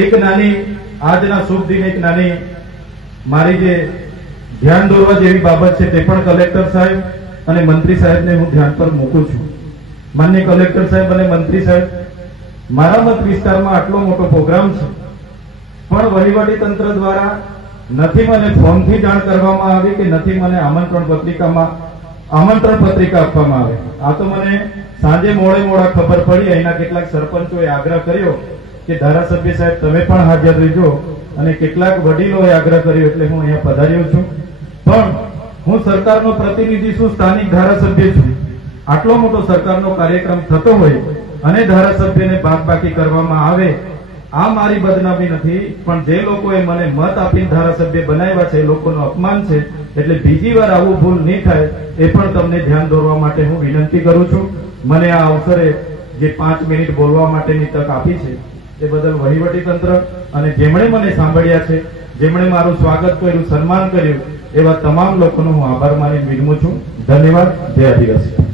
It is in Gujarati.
એક નાની આજના શુભ દિન એક નાની મારી જે ધ્યાન દોરવા જેવી બાબત છે તે પણ કલેક્ટર સાહેબ અને મંત્રી સાહેબને હું ધ્યાન પર મૂકું છું. માનનીય કલેક્ટર સાહેબ અને મંત્રી સાહેબ, મારા મત વિસ્તારમાં આટલો મોટો પ્રોગ્રામ છે પણ વહીવટી તંત્ર દ્વારા નથી મને ફોનથી જાણ કરવામાં આવી કે નથી મને આમંત્રણ પત્રિકા આપવામાં આવે. આ તો મને સાંજે મોડા ખબર પડી. અહીંના કેટલાક સરપંચોએ આગ્રહ કર્યો કે ધારાસભ્ય સાહેબ તમે પણ હાજર રહેજો અને કેટલાક વડીલોએ આગ્રહ કર્યો એટલે હું અહીંયા પધાર્યો છું. પણ હું સરકારનો પ્રતિનિધિ છું, સ્થાનિક ધારાસભ્ય છું. આટલો મોટો સરકારનો કાર્યક્રમ થતો હોય અને ધારાસભ્યને બાદબાકી કરવામાં આવે, આ મારી બદનામી નથી, પણ જે લોકોએ મને મત આપીને ધારાસભ્ય બનાવ્યા છે એ લોકોનું અપમાન છે. એટલે બીજી વાર આવું ભૂલ નહીં થાય એ પણ તમને ધ્યાન દોરવા માટે હું વિનંતી કરું છું. મને આ અવસરે જે 5 મિનિટ બોલવા માટેની તક આપી છે એ બદલ વહીવટી તંત્ર અને જેમણે મને સાંભળ્યા છે, જેમણે મારું સ્વાગત કર્યું, સન્માન કર્યું, એવા તમામ લોકોનો હું આભાર માની વિનમું છું. ધન્યવાદ. જય આદિવાસી.